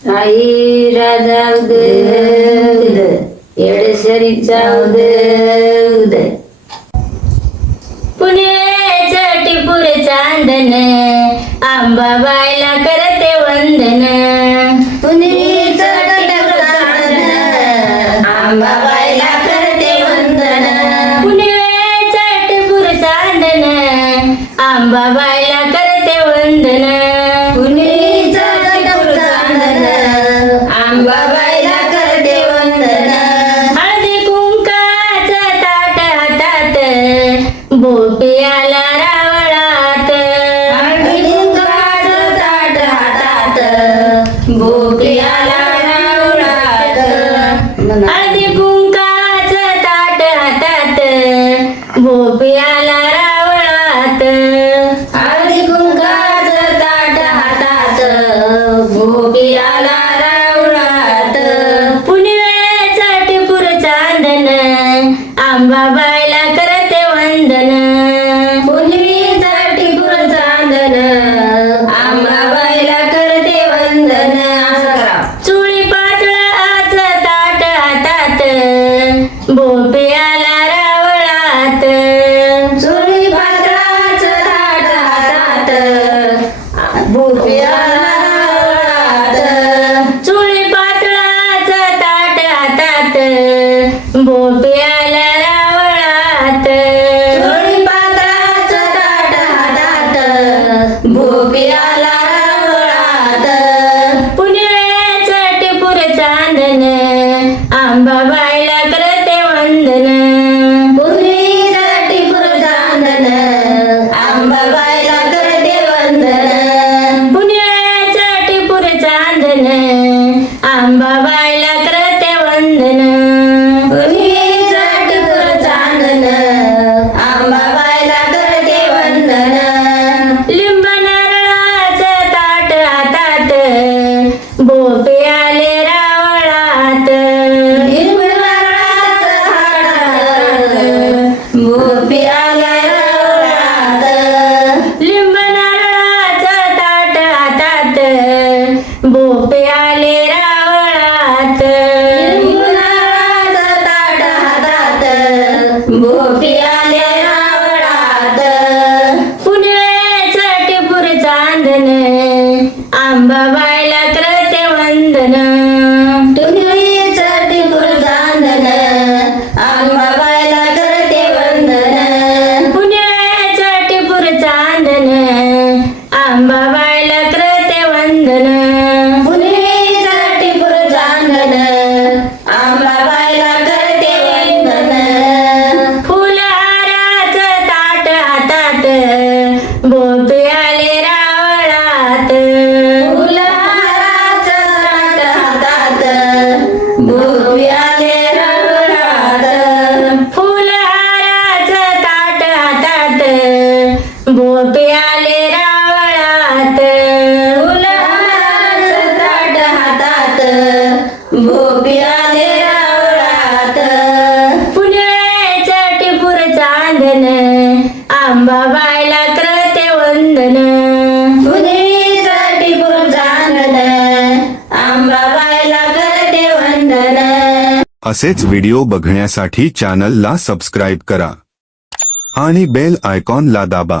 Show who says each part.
Speaker 1: आई राजा उद उद येडेश्वरीचा चांदन आंबाबाईला करते वंदन पुण्याचं टिपूर आंबाबाईला करते वंदन पुण्याच्या टिपूर चांदन आंबाबाईला बोपियाला रावळात हळदी कुंकाचं ताट हातात. बोपियाला रावळात हळदी कुंकाचं ताट हातात. बोपियाला रावळात हळदी कुंकाचं ताट हातात. बोपियाला रावळात पुण्याचा टिपूर चांदन आंबाबाईला करते वंदन चांदन आंबाबाईला करते वंदन. पुण्याचं टिपूर चांदन आंबाबाईला करते वंदन. पुण्याचं टिपूर चांदन आंबाबाईला करते वंदन. पुण्याचं टिपूर चांदन आंबाबाईला करते वंदन. फुलहाराचं ताट हातात. बोपे आले आले रावळात ताट हातात. आले रावळात. पुण्याचं टिपूर चांदन करते वंदन. पुण्याचं टिपूर चांदन करते वंदन.
Speaker 2: असेच व्हिडिओ बघण्यासाठी चॅनलला सबस्क्राईब करा. आणि बेल आयकॉनला दाबा.